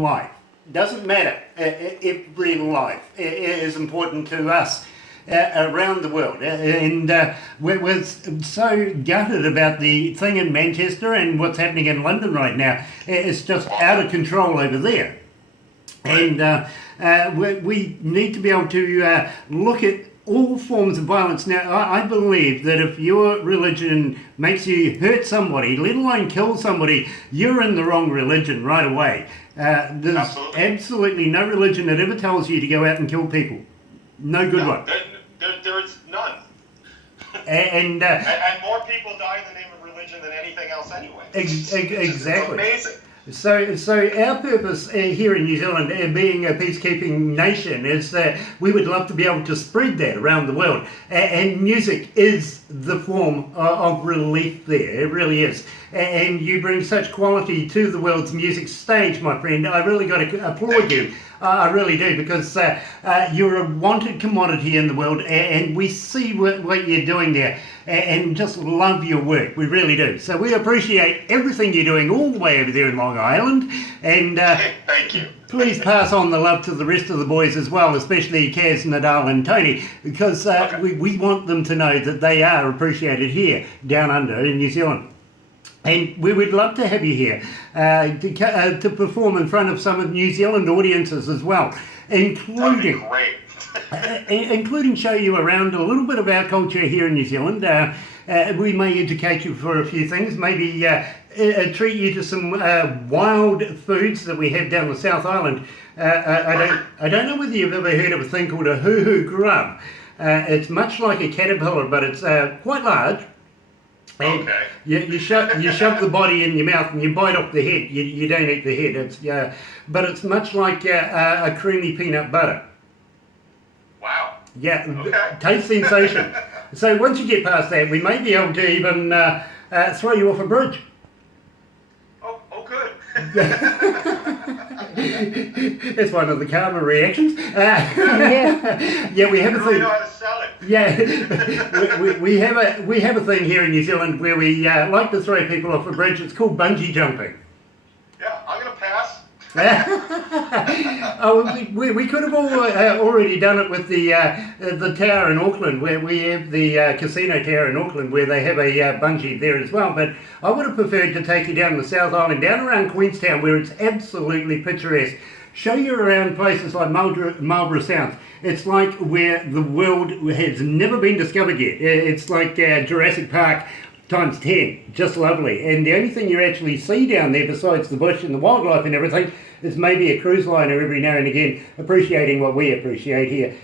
life. Doesn't matter. Every life is important to us around the world. And we're so gutted about the thing in Manchester and what's happening in London right now. It's just out of control over there. And we need to be able to look at all forms of violence. Now, I believe that if your religion makes you hurt somebody, let alone kill somebody, you're in the wrong religion right away. There's absolutely no religion that ever tells you to go out and kill people. No good one. There's none. And more people die in the name of religion than anything else anyway. Exactly. It's amazing. So our purpose here in New Zealand, being a peacekeeping nation, is that we would love to be able to spread that around the world. And music is the form of relief there. It really is. And you bring such quality to the world's music stage, my friend. I really got to applaud you. I really do, because you're a wanted commodity in the world, and we see what you're doing there, and just love your work. We really do. So we appreciate everything you're doing all the way over there in Long Island, and thank you. Please pass on the love to the rest of the boys as well, especially Kaz, Nadal and Tony, because we want them to know that they are appreciated here down under in New Zealand. And we would love to have you here to perform in front of some of New Zealand audiences as well, including including show you around a little bit of our culture here in New Zealand. We may educate you for a few things, maybe treat you to some wild foods that we have down the South Island. I don't know whether you've ever heard of a thing called a hoo-hoo grub. It's much like a caterpillar, but it's quite large. And okay. You shove the body in your mouth and you bite off the head. You don't eat the head. It's but it's much like a creamy peanut butter. Wow. Yeah, okay. Taste sensation. So once you get past that, we may be able to even throw you off a bridge. Oh good. It's one of the karma reactions. Yeah, we have a thing. Know how to sell it. Yeah, we have a thing here in New Zealand where we like to throw people off a bridge. It's called bungee jumping. Yeah, I'm gonna pass. We could have already done it with the tower in Auckland, where we have the casino tower in Auckland, where they have a bungee there as well. But I would have preferred to take you down the South Island, down around Queenstown, where it's absolutely picturesque. Show you around places like Marlborough Sounds. It's like where the world has never been discovered yet. It's like Jurassic Park times 10, just lovely. And the only thing you actually see down there, besides the bush and the wildlife and everything, is maybe a cruise liner every now and again, appreciating what we appreciate here,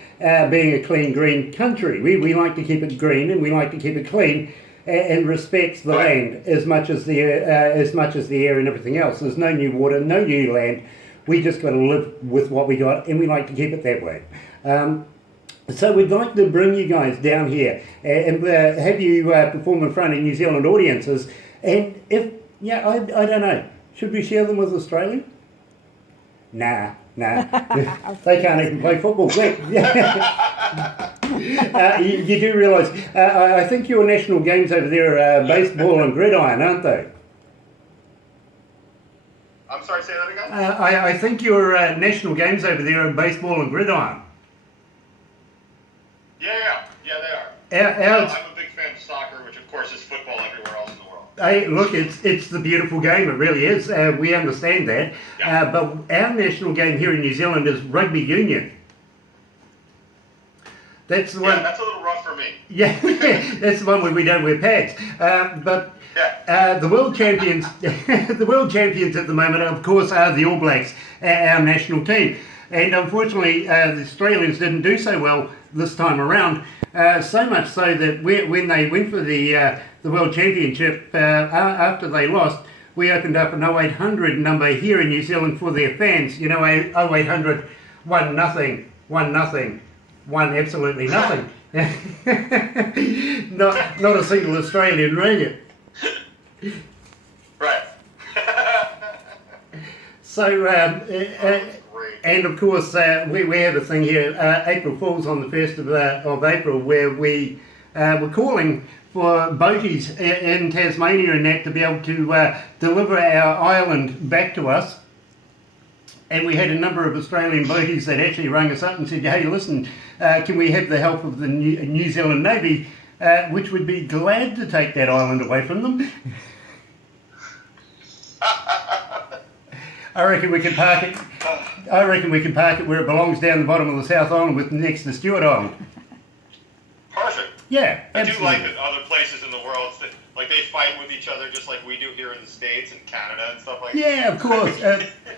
being a clean, green country. We like to keep it green, and we like to keep it clean, and respects the land as much as the air and everything else. There's no new water, no new land. We just got to live with what we got, and we like to keep it that way. So we'd like to bring you guys down here and have you perform in front of New Zealand audiences. And I don't know, should we share them with Australia? Nah. They can't even play football. You do realise, I think your national games over there are baseball and gridiron, aren't they? I'm sorry, say that again? I think your national games over there are baseball and gridiron. Yeah, they are. I'm a big fan of soccer, which of course is football everywhere else in the world. Hey, look, it's the beautiful game. It really is. We understand that. Yeah. But our national game here in New Zealand is rugby union. That's the one. Yeah, that's a little rough for me. Yeah, that's the one where we don't wear pads. But the world champions, the world champions at the moment, of course, are the All Blacks, our national team. And unfortunately, the Australians didn't do so well this time around. So much so that when they went for the World Championship, after they lost, we opened up an 0800 number here in New Zealand for their fans. You know, 0800 1-0, 1-0, 1 absolutely nothing. Not a single Australian rang it. Right. So, and of course, we have a thing here, April Fools on the 1st of April, where we were calling for boaties in Tasmania and that to be able to deliver our island back to us. and we had a number of Australian boaties that actually rang us up and said, hey, listen, can we have the help of the New Zealand Navy, which would be glad to take that island away from them. I reckon we can park it. I reckon we can park it where it belongs, down the bottom of the South Island, with next to Stewart Island. Perfect. Yeah, I absolutely. do like that other places in the world that like they fight with each other just like we do here in the States and Canada and stuff like that. Yeah, of course.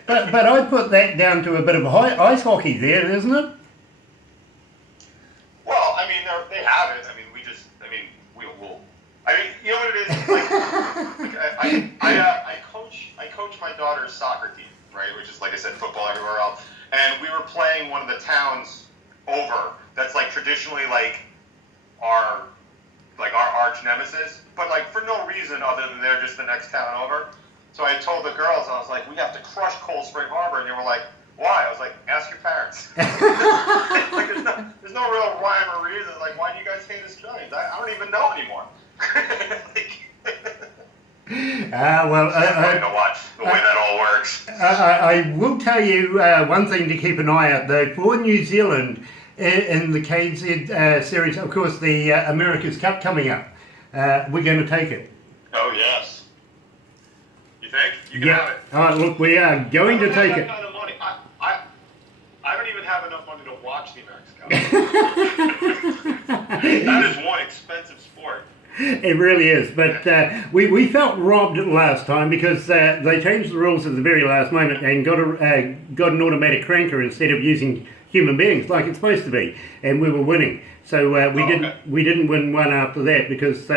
But I put that down to a bit of ice hockey there, isn't it? Well, I mean, they have it. I mean, we'll. I mean, you know what it is? Like, I coach my daughter's soccer team, right? Which is, like I said, football everywhere else. And we were playing one of the towns over that's like traditionally like our arch nemesis, but like for no reason other than they're just the next town over. So I told the girls, I was like, we have to crush Cold Spring Harbor, and they were like, why? I was like, ask your parents. Like, there's no real rhyme or reason. Like, why do you guys hate Australians? I don't even know anymore. Well, to watch the way that all works. I will tell you one thing to keep an eye out, though, for New Zealand in the KZ series. Of course, the America's Cup coming up. We're going to take it. Oh yes. You think you can have it? Oh, look, we are going to take it. Kind of money. I don't even have enough money to watch the America's Cup. That is one expensive sport. It really is, but we felt robbed last time because they changed the rules at the very last moment and got an automatic cranker instead of using human beings like it's supposed to be, and we were winning. So we didn't win one after that because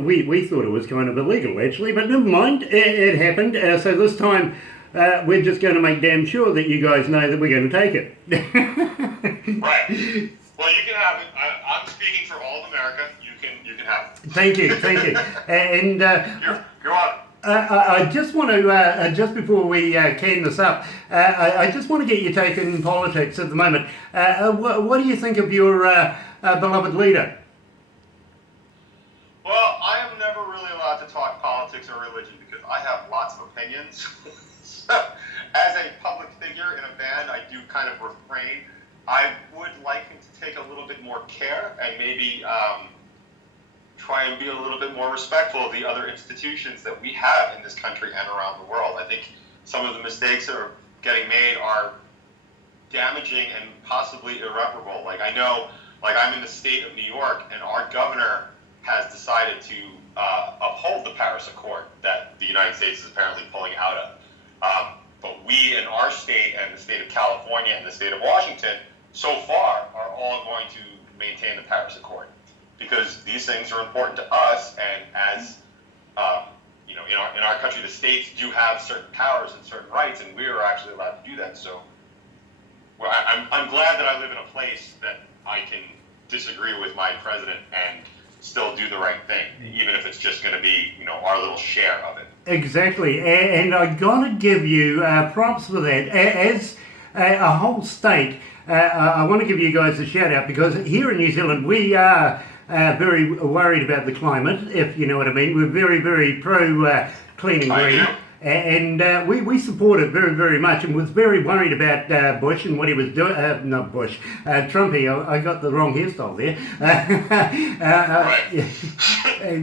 we thought it was kind of illegal actually, but never mind, it happened. So this time we're just going to make damn sure that you guys know that we're going to take it. Right. Well, you can have it. I'm speaking for all of America. You can have it. Thank you. And you're on. I just want to, just before we can this up, I just want to get your take in politics at the moment. What do you think of your beloved leader? Well, I am never really allowed to talk politics or religion because I have lots of opinions. So, as a public figure in a band, I do kind of refrain. I would like him to take a little bit more care and maybe try and be a little bit more respectful of the other institutions that we have in this country and around the world. I think some of the mistakes that are getting made are damaging and possibly irreparable. Like I know, like I'm in the state of New York, and our governor has decided to uphold the Paris Accord that the United States is apparently pulling out of. But we in our state and the state of California and the state of Washington, so far, are all going to maintain the Paris Accord because these things are important to us. And as you know, in our country, the states do have certain powers and certain rights, and we are actually allowed to do that. So, well, I'm glad that I live in a place that I can disagree with my president and still do the right thing, even if it's just going to be, our little share of it. Exactly, and I got to give you props for that. As a whole state, I want to give you guys a shout out because here in New Zealand we are very worried about the climate, if you know what I mean. We're very, very pro clean and green. And we support it very, very much, and was very worried about Bush and what he was doing. Not Bush, Trumpy. I got the wrong hairstyle there.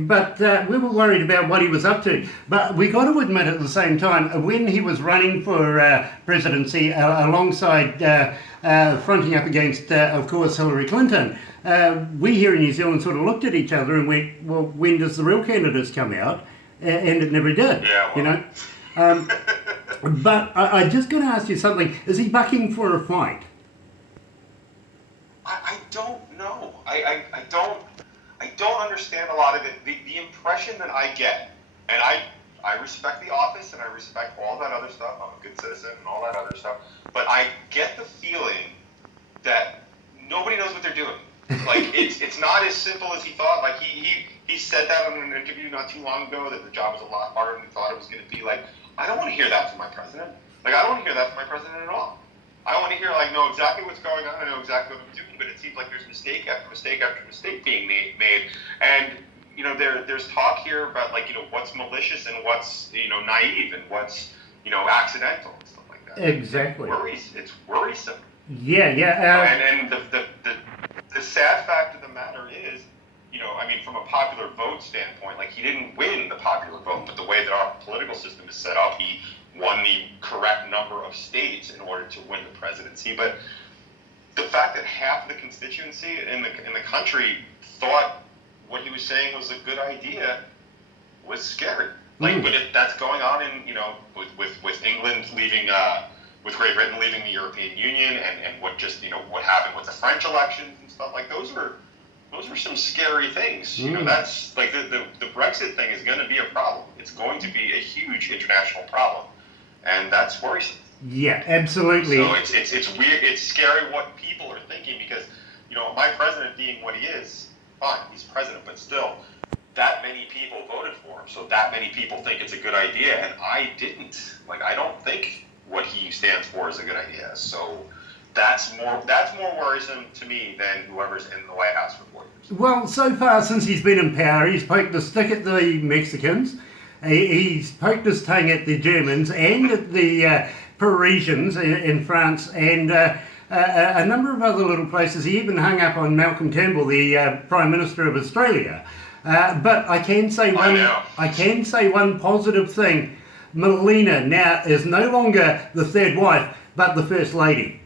But we were worried about what he was up to. But we got to admit at the same time, when he was running for presidency alongside fronting up against, of course, Hillary Clinton, we here in New Zealand sort of looked at each other and went, well, when does the real candidates come out? And it never did, But I just got to ask you something. Is he bucking for a fight? I don't know. I don't understand a lot of it. The impression that I get, and I respect the office and I respect all that other stuff. I'm a good citizen and all that other stuff. But I get the feeling that nobody knows what they're doing. Like it's not as simple as he thought. Like he said that in an interview not too long ago that the job was a lot harder than he thought it was going to be. Like I don't want to hear that from my president. Like I don't want to hear that from my president at all. I want to hear know exactly what's going on. I know exactly what I'm doing, but it seems like there's mistake after mistake after mistake being made. And there's talk here about what's malicious and what's naive and what's accidental and stuff like that. Exactly. It's worrisome. Yeah, yeah. And the sad fact of the matter is, I mean, from a popular vote standpoint, like, he didn't win the popular vote, but the way that our political system is set up, he won the correct number of states in order to win the presidency. But the fact that half the constituency in the country thought what he was saying was a good idea was scary. Like, but that's going on in, with England leaving, with Great Britain leaving the European Union, and what happened with the French elections and stuff, like, those were some scary things. That's like the Brexit thing is going to be a problem. It's going to be a huge international problem, and that's worrisome. Yeah, absolutely. So it's weird. It's scary what people are thinking, because my president being what he is, fine, he's president, but still, that many people voted for him. So that many people think it's a good idea, and I didn't. Like, I don't think what he stands for is a good idea. So that's more worrisome to me than whoever's in the White House for 4 years. Well, so far since he's been in power, he's poked the stick at the Mexicans, he's poked his tongue at the Germans and at the Parisians in France, and a number of other little places. He even hung up on Malcolm Turnbull, the Prime Minister of Australia. But I can say one positive thing. Melina now is no longer the third wife, but the first lady.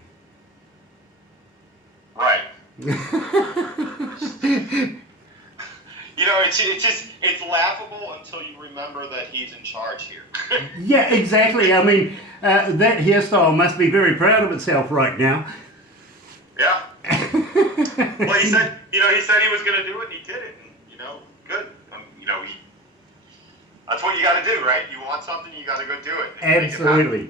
Right. It's laughable until you remember that he's in charge here. Yeah, exactly. I mean, that hairstyle must be very proud of itself right now. Yeah. Well, he said he was going to do it, and he did it. And, good. That's what you got to do, right? You want something, you got to go do it. Absolutely.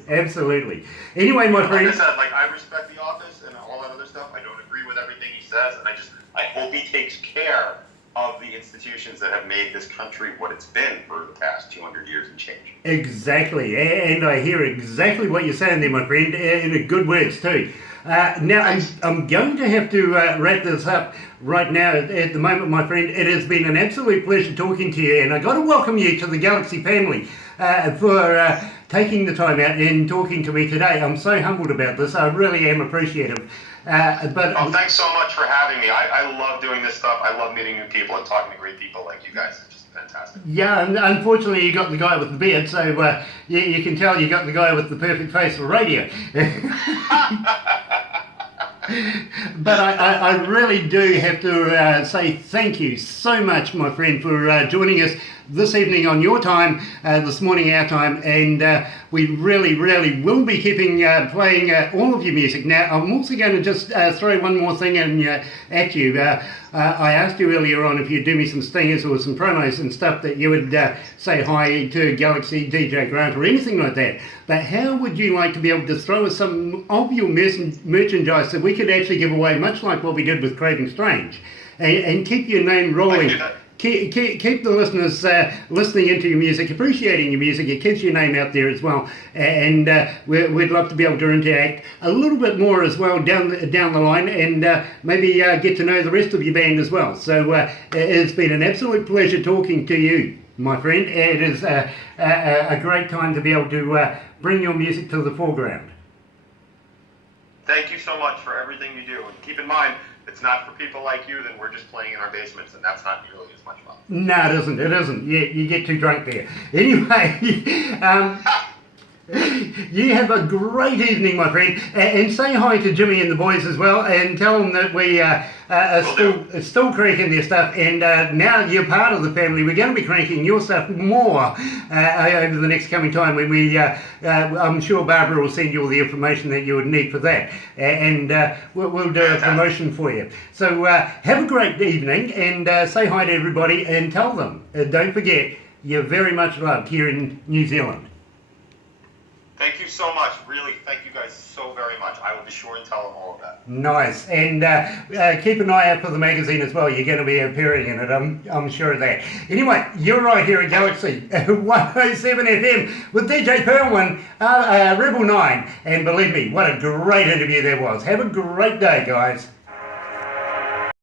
Anyway, my friend. Like I said, I respect the office and all that other stuff. I don't agree with everything he says, and I hope he takes care of the institutions that have made this country what it's been for the past 200 years and change. Exactly, and I hear exactly what you're saying there, my friend, in good words too. Now, I'm going to have to wrap this up right now. At the moment, my friend, it has been an absolute pleasure talking to you, and I got to welcome you to the Galaxy family for taking the time out and talking to me today. I'm so humbled about this. I really am appreciative. Thanks so much for having me. I love doing this stuff. I love meeting new people and talking to great people like you guys. It's just fantastic. Yeah, and unfortunately you got the guy with the beard, so you can tell you got the guy with the perfect face for radio. But I really do have to say thank you so much, my friend, for joining us this evening on your time, this morning our time, and we really will be keeping playing all of your music. Now, I'm also going to just throw one more thing at you. I asked you earlier on if you'd do me some stingers or some promos and stuff, that you would say hi to Galaxy DJ Grant or anything like that. But how would you like to be able to throw us some of your merchandise that we could actually give away, much like what we did with Craving Strange, and keep your name rolling? Keep the listeners listening into your music, appreciating your music. It keeps your name out there as well, and we'd love to be able to interact a little bit more as well down the line, and maybe get to know the rest of your band as well. So it's been an absolute pleasure talking to you, my friend. It is a great time to be able to bring your music to the foreground. Thank you so much for everything you do, and keep in mind, it's not for people like you, then we're just playing in our basements, and that's not nearly as much fun. No, it isn't. You get too drunk there. Anyway, you have a great evening, my friend, and say hi to Jimmy and the boys as well, and tell them that we are still cranking their stuff, and now you're part of the family. We're going to be cranking your stuff more over the next coming time, when I'm sure Barbara will send you all the information that you would need for that, and we'll do a promotion for you. So have a great evening, and say hi to everybody, and tell them, don't forget, you're very much loved here in New Zealand. Thank you so much. Really, thank you guys so very much. I will be sure and tell them all of that. Nice. And keep an eye out for the magazine as well. You're going to be appearing in it, I'm sure of that. Anyway, you're right here at Galaxy 107 FM with DJ Perlman, Revel9. And believe me, what a great interview there was. Have a great day, guys.